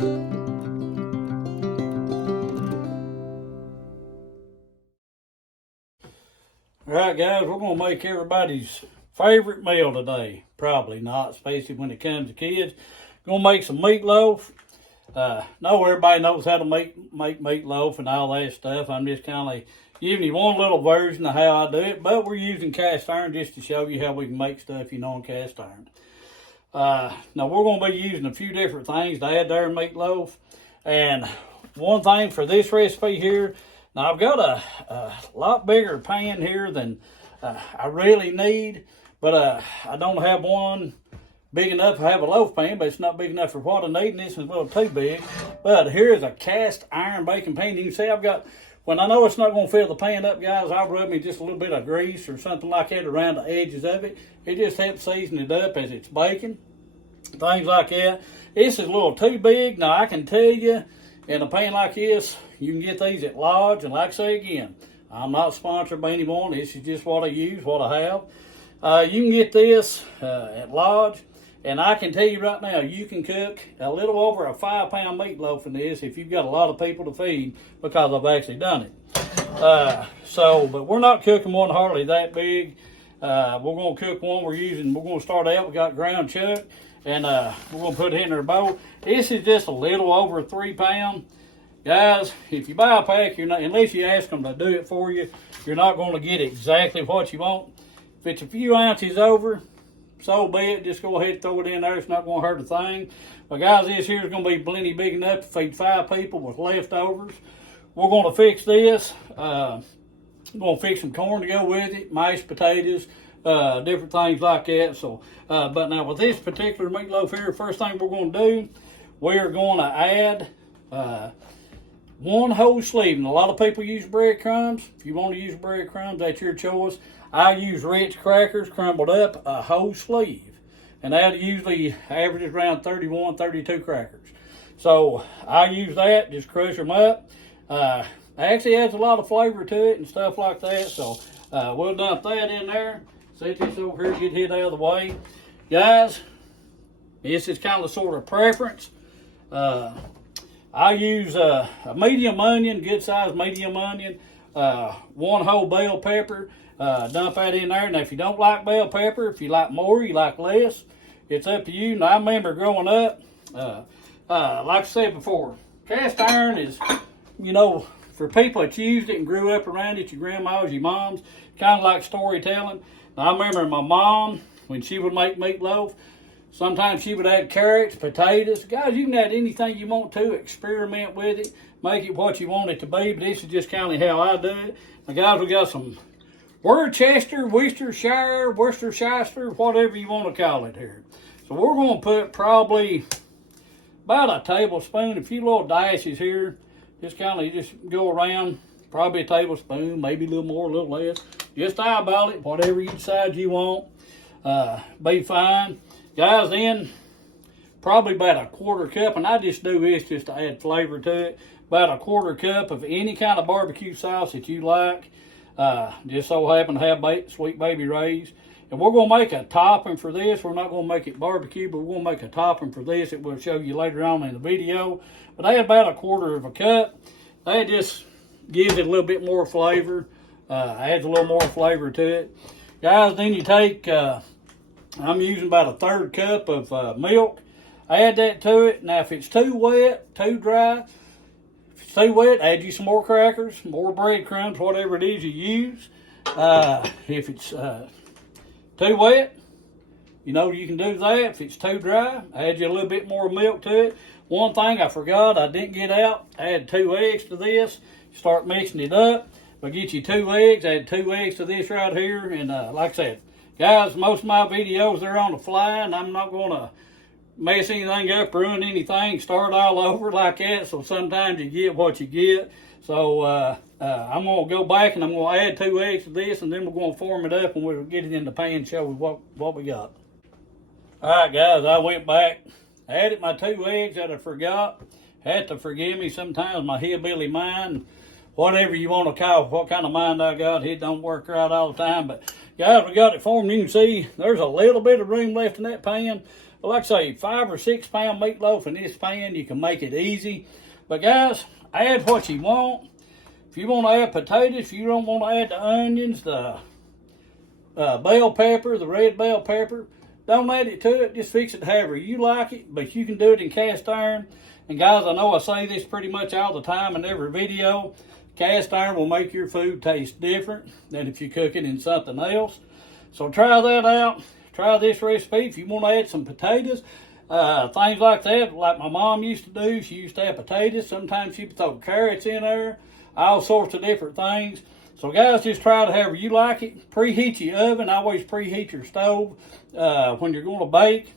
All right, guys, we're going to make everybody's favorite meal today. Probably not, especially when it comes to kids. Going to make some meatloaf. Know everybody knows how to make meatloaf and all that stuff. I'm just kind of giving you one little version of how I do it, but we're using cast iron just to show you how we can make stuff, on cast iron. Now, we're going to be using a few different things to add to our meatloaf. And one thing for this recipe here, now I've got a lot bigger pan here than I really need, but I don't have one big enough to have a loaf pan, but it's not big enough for what I need, and this is a little too big. But here's a cast iron baking pan. You can see I've got, when I know it's not going to fill the pan up, guys, I'll rub me just a little bit of grease or something like that around the edges of it. It just helps season it up as it's baking, things like that. This is a little too big. Now, I can tell you, in a pan like this, you can get these at Lodge, and like I say again, I'm not sponsored by anyone. This is just what I use, what I have. You can get this at Lodge, and I can tell you right now, you can cook a little over a 5-pound meatloaf in this if you've got a lot of people to feed, because I've actually done it. But we're not cooking one hardly that big. We're going to cook one we're going to start out, we got ground chuck, and we're going to put it in our bowl. This is just a little over 3 pounds. Guys, if you buy a pack, you're not, unless you ask them to do it for you, you're not going to get exactly what you want. If it's a few ounces over, so be it. Just go ahead and throw it in there. It's not going to hurt a thing. But guys, this here is going to be plenty big enough to feed 5 people with leftovers. We're going to fix this. We're going to fix some corn to go with it, mashed potatoes, different things like that. So, but now with this particular meatloaf here, first thing we're going to do, we are going to add 1 whole sleeve. And a lot of people use breadcrumbs. If you want to use breadcrumbs, that's your choice. I use Ritz crackers crumbled up, a whole sleeve. And that usually averages around 31, 32 crackers. So I use that, just crush them up. Actually adds a lot of flavor to it and stuff like that. So we'll dump that in there. Set this over here, get it out of the way. Guys, this is kind of sort of preference. I use a medium onion, good size medium onion, 1 whole bell pepper, dump that in there. Now, if you don't like bell pepper, if you like more, you like less, it's up to you. Now, I remember growing up, like I said before, cast iron is, for people that used it and grew up around it, your grandmas, your moms, kind of like storytelling. Now, I remember my mom, when she would make meatloaf, sometimes she would add carrots, potatoes. Guys, you can add anything you want to. Experiment with it. Make it what you want it to be. But this is just kind of how I do it. Now, guys, we got some Worcester, Worcestershire, whatever you want to call it here. So we're going to put probably about a tablespoon, a few little dashes here. Just kind of just go around. Probably a tablespoon, maybe a little more, a little less. Just eyeball it, whatever you decide you want. Be fine. Guys, then probably about a 1/4 cup, and I just do this just to add flavor to it, about a 1/4 cup of any kind of barbecue sauce that you like. Just so happen to have Sweet Baby Ray's. And we're going to make a topping for this. We're not going to make it barbecue, but we're going to make a topping for this that we'll show you later on in the video. But I have about a 1/4 cup. That just gives it a little bit more flavor, adds a little more flavor to it. Guys, then you take... I'm using about a 1/3 cup of milk. Add that to it. Now, if it's too wet, too dry, if it's too wet, add you some more crackers, more breadcrumbs, whatever it is you use. If it's too wet, you can do that. If it's too dry, add you a little bit more milk to it. One thing I forgot, I didn't get out, add 2 eggs to this. Start mixing it up. But get you 2 eggs, add 2 eggs to this right here. And like I said, guys, most of my videos, they're on the fly, and I'm not going to mess anything up, ruin anything, start all over like that. So sometimes you get what you get. So I'm going to go back, and I'm going to add 2 eggs to this, and then we're going to form it up, and we'll get it in the pan and show you what we got. All right, guys, I went back, added my 2 eggs that I forgot. Had to forgive me sometimes, my hillbilly mind, whatever you want to call it, what kind of mind I got, it don't work right all the time. But guys, we got it formed. You can see there's a little bit of room left in that pan. But like I say, 5 or 6 pound meatloaf in this pan, you can make it easy. But guys, add what you want. If you want to add potatoes, if you don't want to add the onions, the bell pepper, the red bell pepper, don't add it to it. Just fix it however you like it. But you can do it in cast iron. And guys, I know I say this pretty much all the time in every video. Cast iron will make your food taste different than if you cook it in something else. So try that out. Try this recipe. If you want to add some potatoes, things like that, like my mom used to do. She used to add potatoes. Sometimes she would throw carrots in there. All sorts of different things. So guys, just try it however you like it. Preheat your oven. Always preheat your stove when you're going to bake.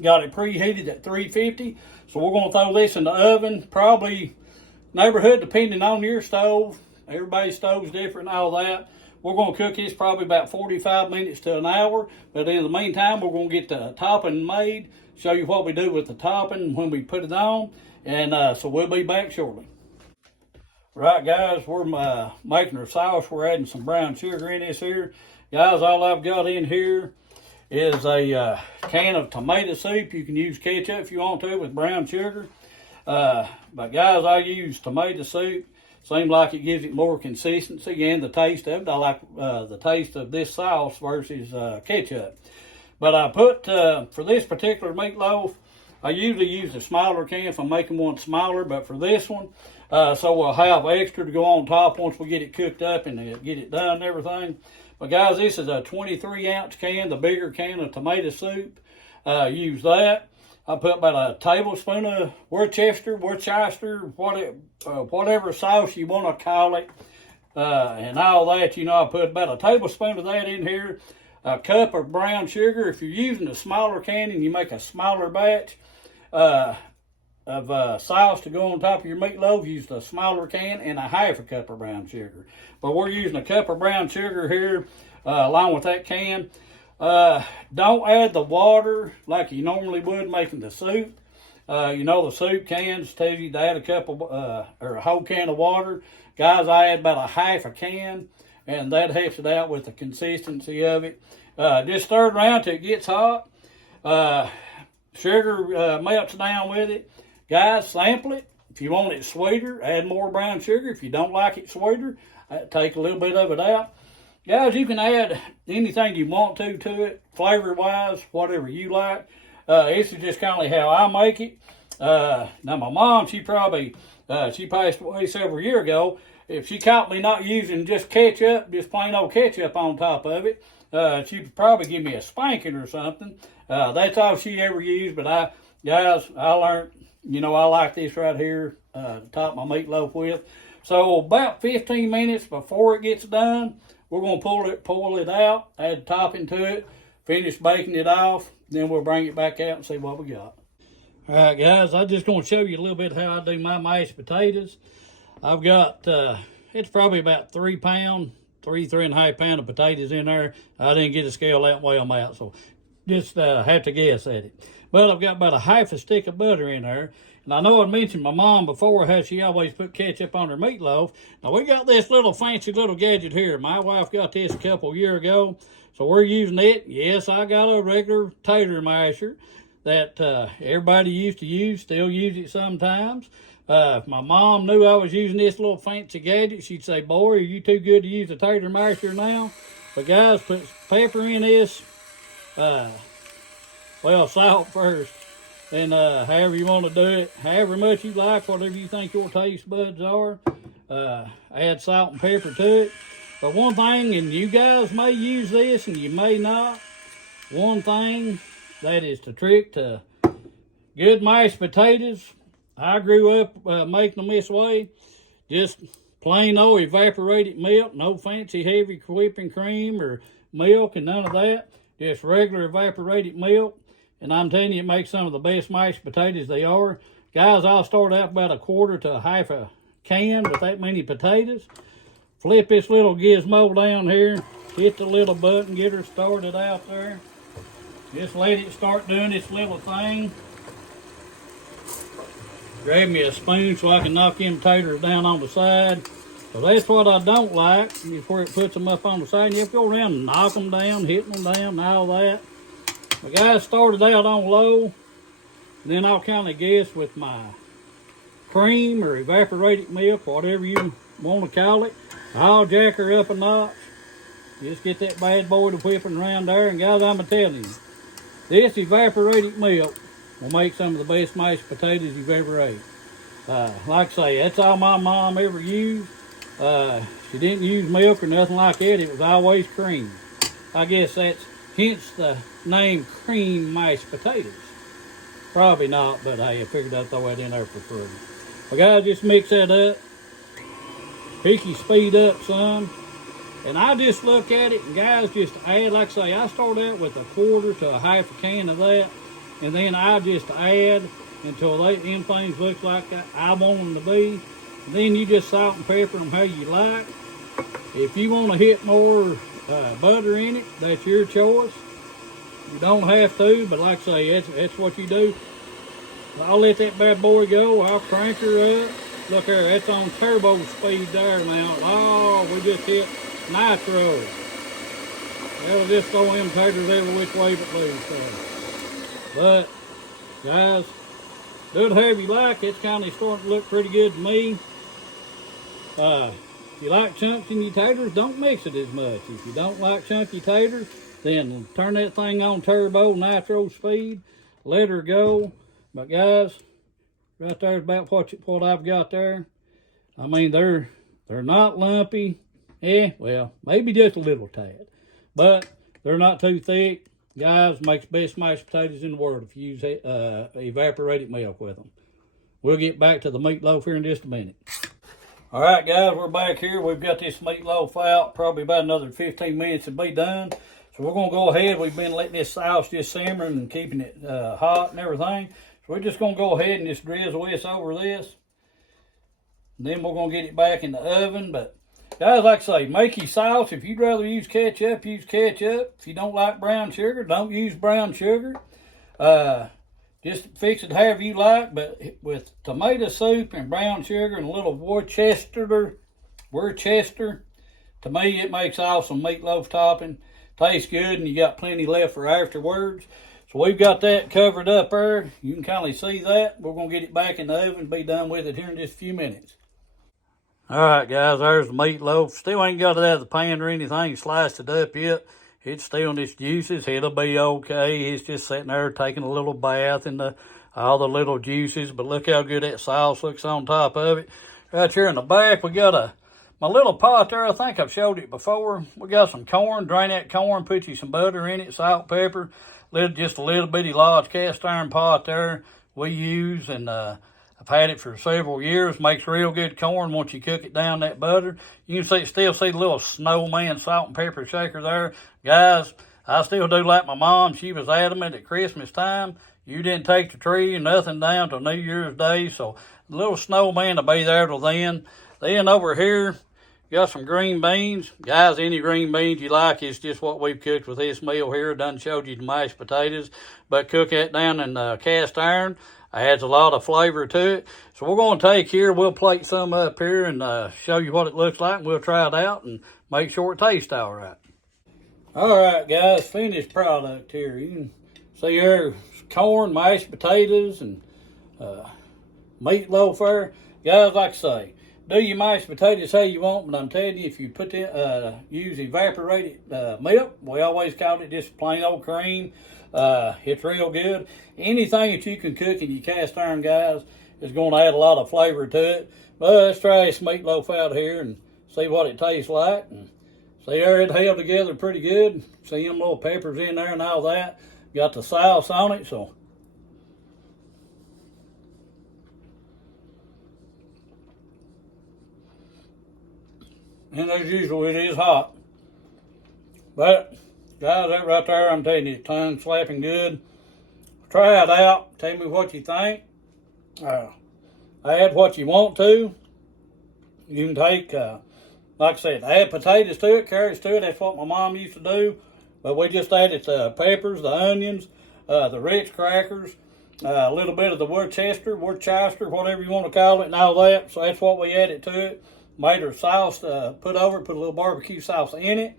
Got it preheated at 350. So we're going to throw this in the oven. Probably neighborhood depending on your stove. Everybody's stove's different and all that. We're going to cook this probably about 45 minutes to an hour. But in the meantime, we're going to get the topping made. Show you what we do with the topping when we put it on. And so we'll be back shortly. Right, guys, we're making our sauce. We're adding some brown sugar in this here. Guys, all I've got in here is a can of tomato soup. You can use ketchup if you want to with brown sugar. But guys, I use tomato soup. Seems like it gives it more consistency and the taste of it. I like the taste of this sauce versus ketchup. But I put, for this particular meatloaf, I usually use a smaller can if I'm making one smaller, but for this one, so we'll have extra to go on top once we get it cooked up and get it done and everything. But guys, this is a 23-ounce can, the bigger can of tomato soup. Use that. I put about a tablespoon of Worcester, whatever sauce you want to call it, and all that. You know, I put about a tablespoon of that in here. A cup of brown sugar. If you're using a smaller can and you make a smaller batch of sauce to go on top of your meatloaf, use the smaller can and a half a cup of brown sugar. But we're using a cup of brown sugar here along with that can. Don't add the water like you normally would making the soup. You know, the soup cans tell you to add a cup of or a whole can of water. Guys, I add about a half a can, and that helps it out with the consistency of it. Just stir it around till it gets hot. Sugar melts down with it. Guys, sample it. If you want it sweeter, add more brown sugar. If you don't like it sweeter, take a little bit of it out. Guys, you can add anything you want to it, flavor-wise, whatever you like. This is just kind of how I make it. Now, my mom, she passed away several years ago. If she caught me not using just ketchup, just plain old ketchup on top of it, she'd probably give me a spanking or something. That's all she ever used. But I learned, you know, I like this right here to top my meatloaf with. So about 15 minutes before it gets done, we're going to pull it out, add topping to it, finish baking it off, then we'll bring it back out and see what we got. All right, guys, I'm just going to show you a little bit how I do my mashed potatoes. I've got, it's probably about 3 and a half pound of potatoes in there. I didn't get a scale that way on out, so just have to guess at it. But I've got about a half a stick of butter in there. And I know I mentioned my mom before how she always put ketchup on her meatloaf. Now, we got this little fancy little gadget here. My wife got this a couple years ago, so we're using it. Yes, I got a regular tater masher that everybody used to use, still use it sometimes. If my mom knew I was using this little fancy gadget, she'd say, "Boy, are you too good to use a tater masher now?" But guys, put pepper in this. Well, salt first. And however you want to do it, however much you like, whatever you think your taste buds are, add salt and pepper to it. But one thing, and you guys may use this and you may not, one thing that is the trick to good mashed potatoes, I grew up making them this way, just plain old evaporated milk, no fancy heavy whipping cream or milk and none of that, just regular evaporated milk. And I'm telling you, it makes some of the best mashed potatoes they are. Guys, I'll start out about a quarter to a half a can with that many potatoes. Flip this little gizmo down here. Hit the little button, get her started out there. Just let it start doing its little thing. Grab me a spoon so I can knock them taters down on the side. So that's what I don't like, is where it puts them up on the side. And you have to go around and knock them down, hitting them down, and all that. The guys started out on low, and then I'll kind of guess with my cream or evaporated milk, whatever you want to call it. I'll jack her up a notch. Just get that bad boy to whipping around there. And guys, I'm telling you, this evaporated milk will make some of the best mashed potatoes you've ever ate. Like I say, that's all my mom ever used. She didn't use milk or nothing like that. It was always cream. I guess that's hence the name cream mashed potatoes. Probably not, but hey, I figured I'd throw that in there for free. Well, guys, just mix that up. Pick your speed up some. And I just look at it, and guys, just add, like I say, I start out with a quarter to a half a can of that. And then I just add until them things look like I want them to be. And then you just salt and pepper them how you like. If you want to hit more butter in it, that's your choice. You don't have to, but like I say, that's what you do. I'll let that bad boy go. I'll crank her up. Look there, that's on turbo speed there now. Oh, we just hit nitro. That'll just throw them taters every which way but loose. But, guys, do it however you like. It's kind of starting to look pretty good to me. If you like chunks in your taters, don't mix it as much. If you don't like chunky taters, then turn that thing on turbo, nitro speed, let her go. But guys, right there is about what I've got there. I mean, they're not lumpy. Well, maybe just a little tad. But they're not too thick. Guys, makes best mashed potatoes in the world if you use evaporated milk with them. We'll get back to the meatloaf here in just a minute. All right, guys, we're back here. We've got this meatloaf out. Probably about another 15 minutes to be done. So we're going to go ahead. We've been letting this sauce just simmer and keeping it hot and everything. So we're just going to go ahead and just drizzle this over this. And then we're going to get it back in the oven. But, guys, like I say, make your sauce. If you'd rather use ketchup, use ketchup. If you don't like brown sugar, don't use brown sugar. Just fix it however you like, but with tomato soup and brown sugar and a little Worcester, to me it makes awesome meatloaf topping. Tastes good, and you got plenty left for afterwards. So we've got that covered up there. You can kind of see that. We're going to get it back in the oven and be done with it here in just a few minutes. All right, guys, there's the meatloaf. Still ain't got it out of the pan or anything, sliced it up yet. It's still in its juices. It'll be okay. It's just sitting there taking a little bath in all the little juices. But look how good that sauce looks on top of it. Right here in the back, we got my little pot there. I think I've showed it before. We got some corn. Drain that corn. Put you some butter in it, salt, pepper. Just a little bitty large cast iron pot there we use. And I've had it for several years. Makes real good corn once you cook it down that butter. You can still see the little snowman salt and pepper shaker there. Guys, I still do like my mom. She was adamant at Christmas time. You didn't take the tree and nothing down till New Year's Day. So the little snowman will be there till then. Then over here, got some green beans. Guys, any green beans you like is just what we've cooked with this meal here. Done showed you the mashed potatoes. But cook that down in cast iron. Adds a lot of flavor to it. So we're going to take here, we'll plate some up here and show you what it looks like. And we'll try it out and make sure it tastes all right. All right, guys, finished product here. You can see there's corn, mashed potatoes, and meatloaf there. Guys, like I say, do your mashed potatoes how you want, but I'm telling you, if you use evaporated milk, we always call it just plain old cream. It's real good. Anything that you can cook in your cast iron, guys, is going to add a lot of flavor to it. But let's try this meatloaf out here and see what it tastes like. And see there, it held together pretty good. See them little peppers in there and all that. Got the sauce on it, so. And as usual, it is hot. But, guys, that right there, I'm telling you, tongue slapping good. Try it out. Tell me what you think. Add what you want to. You can take, like I said, add potatoes to it, carrots to it. That's what my mom used to do. But we just added the peppers, the onions, the Ritz crackers, a little bit of the Worcester, whatever you want to call it, and all that. So that's what we added to it. Made her sauce, put a little barbecue sauce in it.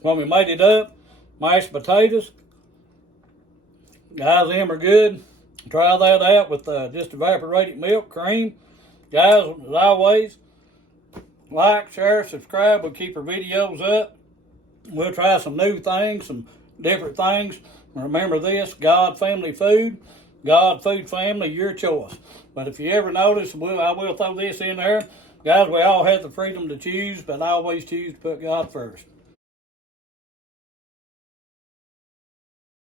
When we made it up, mashed potatoes, Guys, them are good. Try that out with just evaporated milk, cream. Guys, as always, like, share, subscribe. We'll keep our videos up. We'll try some new things, some different things. Remember this, God Family Food, God Food Family, your choice. But if you ever notice, I will throw this in there. Guys, we all have the freedom to choose, but I always choose to put God first.